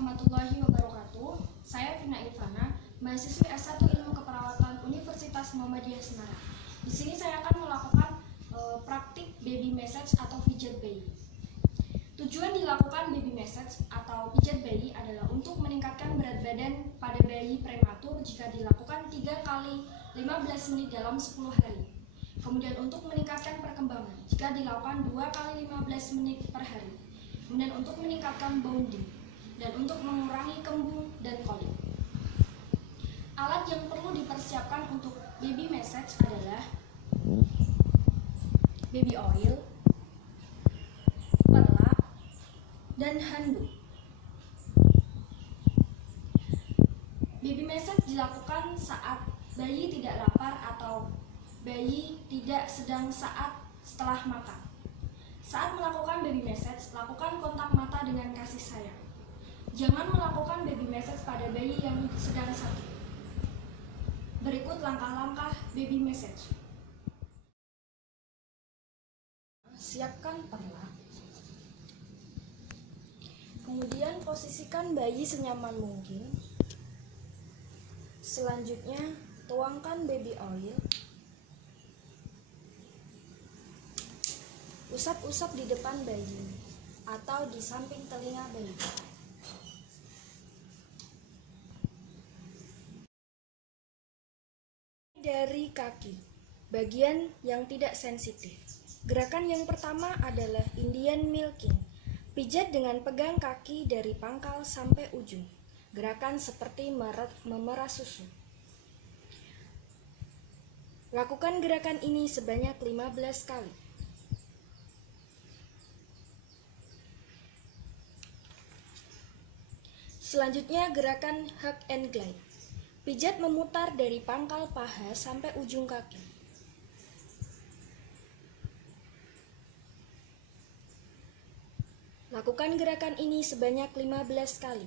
warahmatullahi wabarakatuh. Saya Vina Irfana, mahasiswi S1 Ilmu Keperawatan Universitas Muhammadiyah Semarang. Di sini saya akan melakukan praktik baby massage atau pijat bayi. Tujuan dilakukan baby massage atau pijat bayi adalah untuk meningkatkan berat badan pada bayi prematur jika dilakukan 3 kali 15 menit dalam 10 hari. Kemudian untuk meningkatkan perkembangan jika dilakukan 2 kali 15 menit per hari. Kemudian untuk meningkatkan bonding dan untuk mengurangi kembung dan kolik. Alat yang perlu dipersiapkan untuk baby massage adalah baby oil, perlak, dan handuk. Baby massage dilakukan saat bayi tidak lapar atau bayi tidak sedang saat setelah makan. Saat melakukan baby massage, lakukan kontak mata dengan kasih sayang. Jangan melakukan baby massage pada bayi yang sedang sakit. Berikut langkah-langkah baby massage. Siapkan perlak. Kemudian posisikan bayi senyaman mungkin. Selanjutnya, tuangkan baby oil. Usap-usap di depan bayi atau di samping telinga bayi. Dari kaki, bagian yang tidak sensitif. Gerakan yang pertama adalah Indian milking. Pijat dengan pegang kaki dari pangkal sampai ujung. Gerakan seperti memerah susu. Lakukan gerakan ini sebanyak 15 kali. Selanjutnya gerakan hug and glide. Pijat memutar dari pangkal paha sampai ujung kaki. Lakukan gerakan ini sebanyak 15 kali.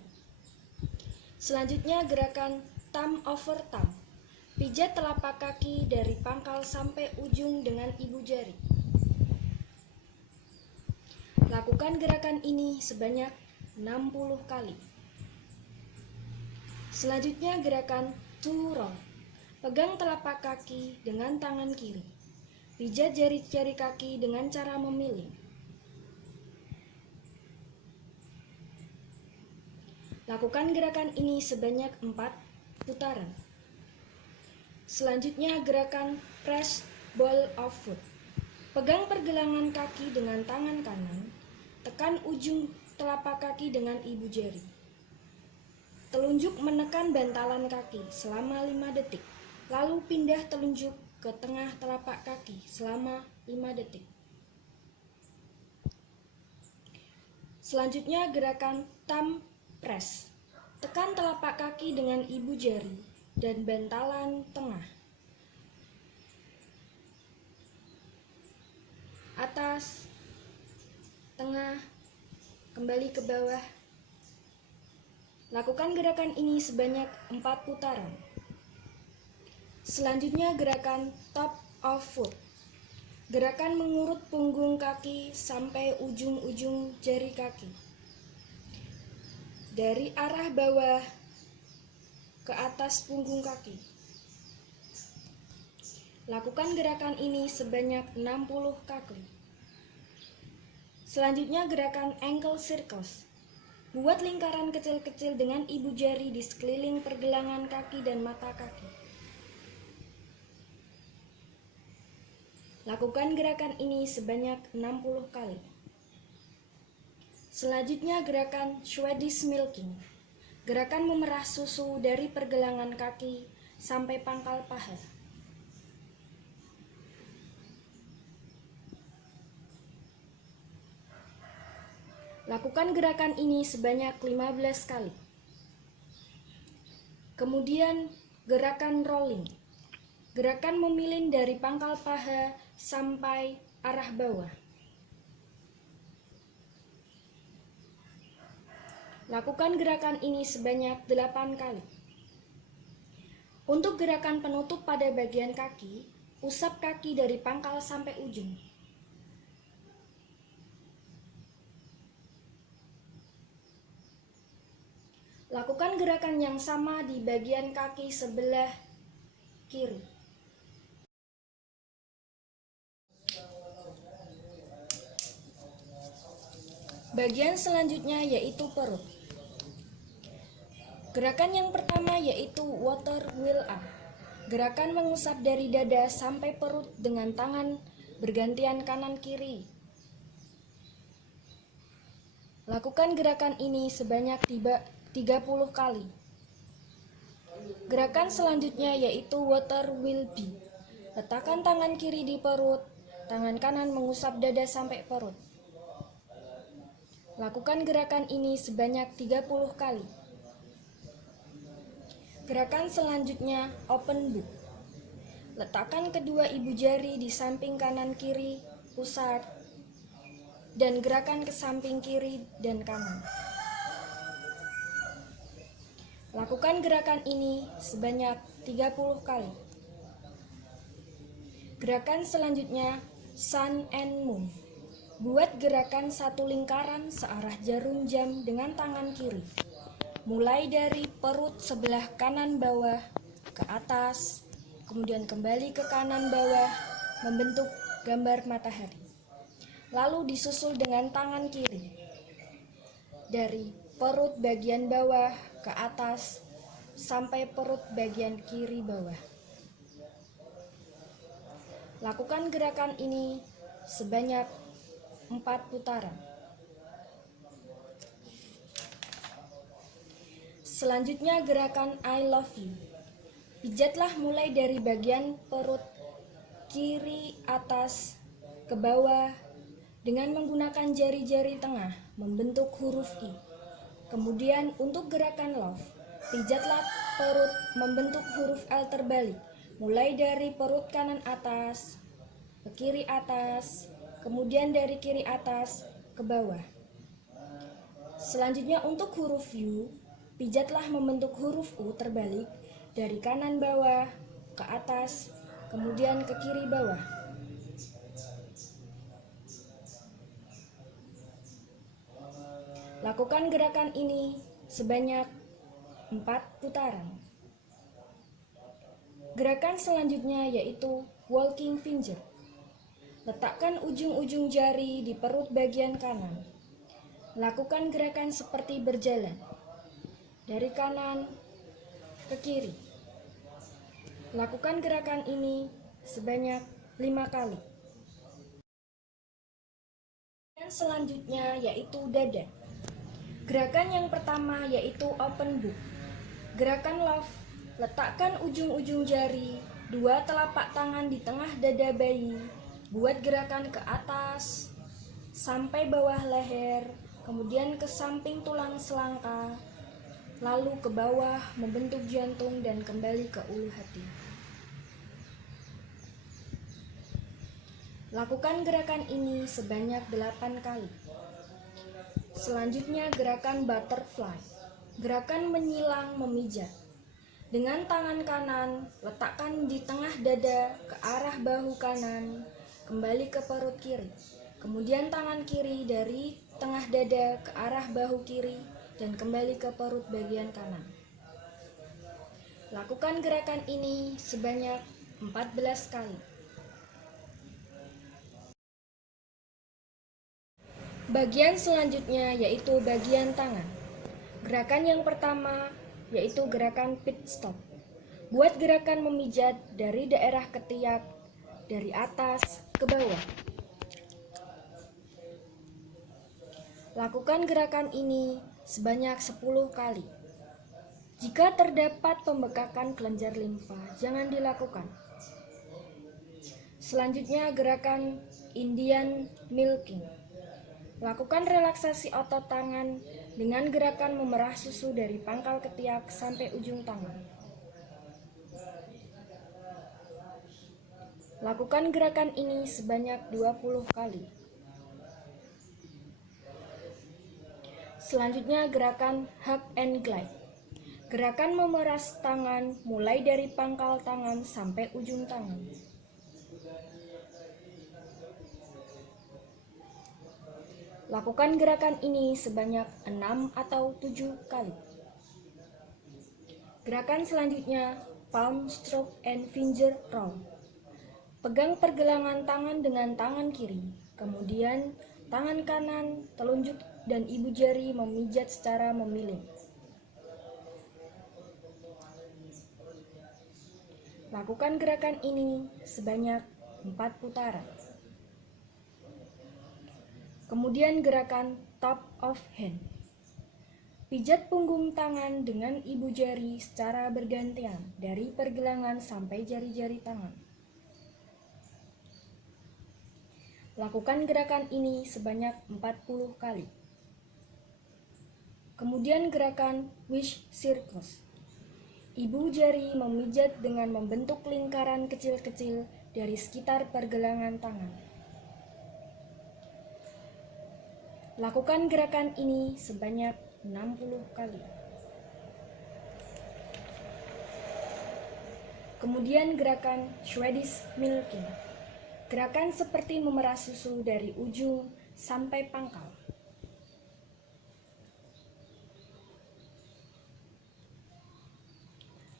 Selanjutnya gerakan thumb over thumb. Pijat telapak kaki dari pangkal sampai ujung dengan ibu jari. Lakukan gerakan ini sebanyak 60 kali. Selanjutnya gerakan two roll. Pegang telapak kaki dengan tangan kiri. Pijat jari-jari kaki dengan cara memiling. Lakukan gerakan ini sebanyak 4 putaran. Selanjutnya gerakan press ball of foot. Pegang pergelangan kaki dengan tangan kanan. Tekan ujung telapak kaki dengan ibu jari. Telunjuk menekan bantalan kaki selama 5 detik, lalu pindah telunjuk ke tengah telapak kaki selama 5 detik. Selanjutnya gerakan thumb press. Tekan telapak kaki dengan ibu jari dan bantalan tengah. Atas, tengah, kembali ke bawah. Lakukan gerakan ini sebanyak 4 putaran. Selanjutnya gerakan top of foot. Gerakan mengurut punggung kaki sampai ujung-ujung jari kaki. Dari arah bawah ke atas punggung kaki. Lakukan gerakan ini sebanyak 60 kali. Selanjutnya gerakan ankle circles. Buat lingkaran kecil-kecil dengan ibu jari di sekeliling pergelangan kaki dan mata kaki. Lakukan gerakan ini sebanyak 60 kali. Selanjutnya gerakan Swedish milking. Gerakan memerah susu dari pergelangan kaki sampai pangkal paha. Lakukan gerakan ini sebanyak 15 kali. Kemudian gerakan rolling. Gerakan memilin dari pangkal paha sampai arah bawah. Lakukan gerakan ini sebanyak 8 kali. Untuk gerakan penutup pada bagian kaki, usap kaki dari pangkal sampai ujung. Lakukan gerakan yang sama di bagian kaki sebelah kiri. Bagian selanjutnya yaitu perut. Gerakan yang pertama yaitu water wheel up. Gerakan mengusap dari dada sampai perut dengan tangan bergantian kanan kiri. Lakukan gerakan ini sebanyak 30 kali. Gerakan selanjutnya yaitu water wheel be. Letakkan tangan kiri di perut, tangan kanan mengusap dada sampai perut. Lakukan gerakan ini sebanyak 30 kali. Gerakan selanjutnya open book. Letakkan kedua ibu jari di samping kanan kiri pusat dan gerakan ke samping kiri dan kanan. Lakukan gerakan ini sebanyak 30 kali. Gerakan selanjutnya sun and moon. Buat gerakan satu lingkaran searah jarum jam dengan tangan kiri. Mulai dari perut sebelah kanan bawah ke atas, kemudian kembali ke kanan bawah membentuk gambar matahari. Lalu disusul dengan tangan kiri. Dari perut bagian bawah ke atas sampai perut bagian kiri bawah. Lakukan gerakan ini sebanyak 4 putaran. Selanjutnya gerakan I love you. Pijatlah mulai dari bagian perut kiri atas ke bawah dengan menggunakan jari-jari tengah membentuk huruf I. Kemudian untuk gerakan love, pijatlah perut membentuk huruf L terbalik. Mulai dari perut kanan atas ke kiri atas, kemudian dari kiri atas ke bawah. Selanjutnya untuk huruf U, pijatlah membentuk huruf U terbalik dari kanan bawah ke atas, kemudian ke kiri bawah. Lakukan gerakan ini sebanyak 4 putaran. Gerakan selanjutnya yaitu walking finger. Letakkan ujung-ujung jari di perut bagian kanan. Lakukan gerakan seperti berjalan dari kanan ke kiri. Lakukan gerakan ini sebanyak 5 kali. Dan selanjutnya yaitu dada. Gerakan yang pertama yaitu open book. Gerakan love, letakkan ujung-ujung jari, 2 telapak tangan di tengah dada bayi. Buat gerakan ke atas sampai bawah leher, kemudian ke samping tulang selangka, lalu ke bawah membentuk jantung dan kembali ke ulu hati. Lakukan gerakan ini sebanyak 8 kali. Selanjutnya gerakan butterfly. Gerakan menyilang memijat. Dengan tangan kanan, letakkan di tengah dada ke arah bahu kanan, kembali ke perut kiri. Kemudian tangan kiri dari tengah dada ke arah bahu kiri dan kembali ke perut bagian kanan. Lakukan gerakan ini sebanyak 14 kali. Bagian selanjutnya yaitu bagian tangan. Gerakan yang pertama yaitu gerakan pit stop. Buat gerakan memijat dari daerah ketiak dari atas ke bawah. Lakukan gerakan ini sebanyak 10 kali. Jika terdapat pembekakan kelenjar limfa, jangan dilakukan. Selanjutnya gerakan Indian milking. Lakukan relaksasi otot tangan dengan gerakan memerah susu dari pangkal ketiak sampai ujung tangan. Lakukan gerakan ini sebanyak 20 kali. Selanjutnya gerakan hug and glide. Gerakan memeras tangan mulai dari pangkal tangan sampai ujung tangan. Lakukan gerakan ini sebanyak 6 atau 7 kali. Gerakan selanjutnya, palm stroke and finger roll. Pegang pergelangan tangan dengan tangan kiri, kemudian tangan kanan, telunjuk dan ibu jari memijat secara memilih. Lakukan gerakan ini sebanyak 4 putaran. Kemudian gerakan top of hand. Pijat punggung tangan dengan ibu jari secara bergantian dari pergelangan sampai jari-jari tangan. Lakukan gerakan ini sebanyak 40 kali. Kemudian gerakan wish circles. Ibu jari memijat dengan membentuk lingkaran kecil-kecil dari sekitar pergelangan tangan. Lakukan gerakan ini sebanyak 60 kali. Kemudian gerakan Swedish milking. Gerakan seperti memerah susu dari ujung sampai pangkal.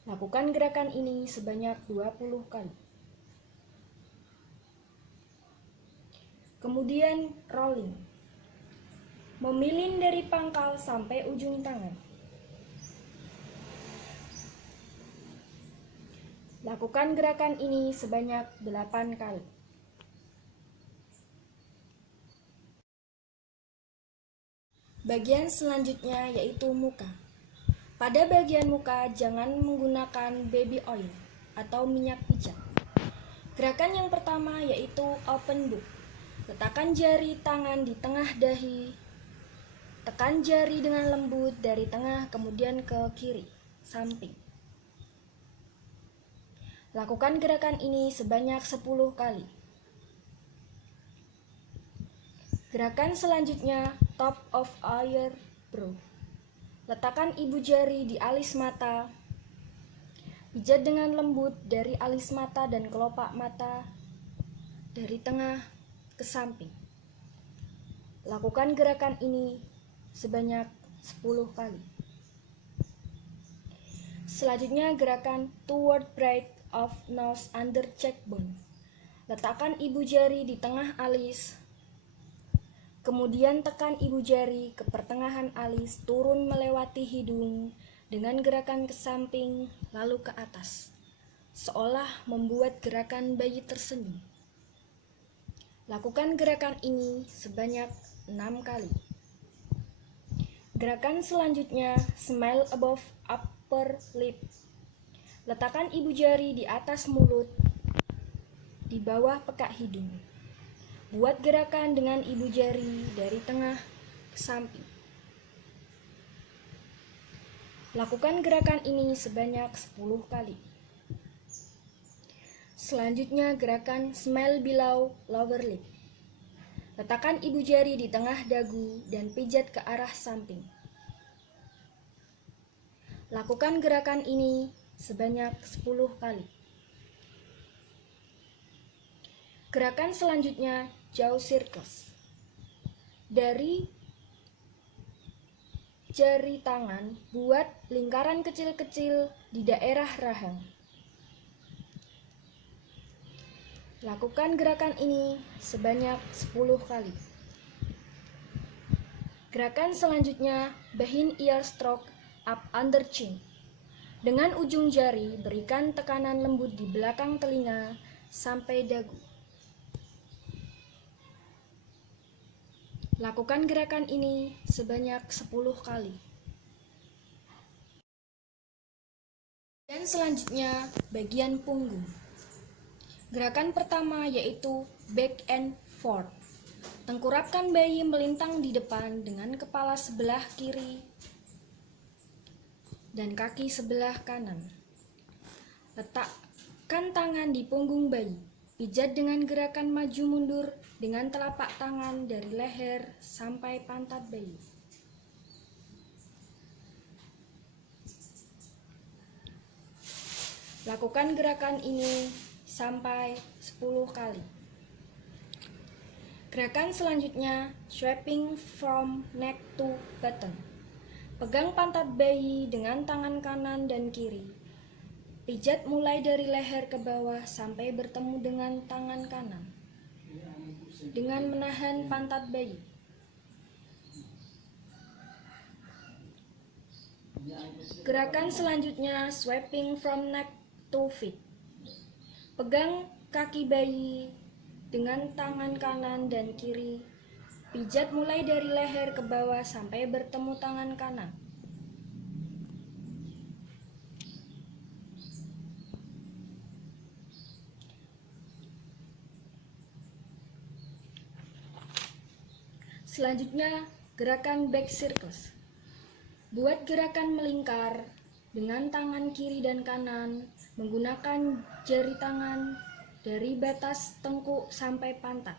Lakukan gerakan ini sebanyak 20 kali. Kemudian rolling. Memilin dari pangkal sampai ujung tangan. Lakukan gerakan ini sebanyak 8 kali. Bagian selanjutnya yaitu muka. Pada bagian muka, jangan menggunakan baby oil atau minyak pijat. Gerakan yang pertama yaitu open book. Letakkan jari tangan di tengah dahi. Tekan jari dengan lembut dari tengah kemudian ke kiri, samping. Lakukan gerakan ini sebanyak 10 kali. Gerakan selanjutnya, top of eyebrow. Letakkan ibu jari di alis mata. Pijat dengan lembut dari alis mata dan kelopak mata dari tengah ke samping. Lakukan gerakan ini sebanyak 10 kali. Selanjutnya gerakan toward bridge of nose under cheekbone. Letakkan ibu jari di tengah alis. Kemudian tekan ibu jari ke pertengahan alis, turun melewati hidung dengan gerakan ke samping lalu ke atas, seolah membuat gerakan bayi tersenyum. Lakukan gerakan ini sebanyak 6 kali. Gerakan selanjutnya, smile above upper lip. Letakkan ibu jari di atas mulut, di bawah pekak hidung. Buat gerakan dengan ibu jari dari tengah ke samping. Lakukan gerakan ini sebanyak 10 kali. Selanjutnya gerakan smile below lower lip. Letakkan ibu jari di tengah dagu dan pijat ke arah samping. Lakukan gerakan ini sebanyak 10 kali. Gerakan selanjutnya, jaw circles. Dari jari tangan, buat lingkaran kecil-kecil di daerah rahang. Lakukan gerakan ini sebanyak 10 kali. Gerakan selanjutnya, behind ear stroke up under chin. Dengan ujung jari, berikan tekanan lembut di belakang telinga sampai dagu. Lakukan gerakan ini sebanyak 10 kali. Dan selanjutnya, bagian punggung. Gerakan pertama yaitu back and forth. Tengkurapkan bayi melintang di depan dengan kepala sebelah kiri dan kaki sebelah kanan. Letakkan tangan di punggung bayi. Pijat dengan gerakan maju mundur dengan telapak tangan dari leher sampai pantat bayi. Lakukan gerakan ini sampai 10 kali. Gerakan selanjutnya, sweeping from neck to bottom. Pegang pantat bayi dengan tangan kanan dan kiri. Pijat mulai dari leher ke bawah sampai bertemu dengan tangan kanan. Dengan menahan pantat bayi. Gerakan selanjutnya sweeping from neck to feet. Pegang kaki bayi dengan tangan kanan dan kiri. Pijat mulai dari leher ke bawah sampai bertemu tangan kanan. Selanjutnya, gerakan back circles. Buat gerakan melingkar dengan tangan kiri dan kanan menggunakan jari tangan dari batas tengkuk sampai pantat.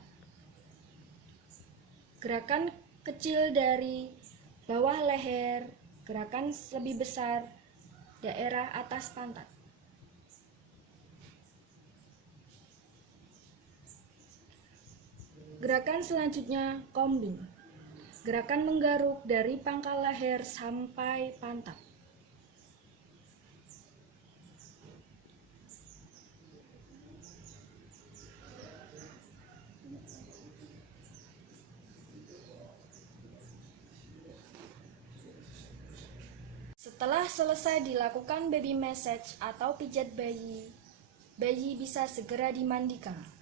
Gerakan kecil dari bawah leher, gerakan lebih besar daerah atas pantat. Gerakan selanjutnya combing. Gerakan menggaruk dari pangkal leher sampai pantat. Setelah selesai dilakukan baby massage atau pijat bayi, bayi bisa segera dimandikan.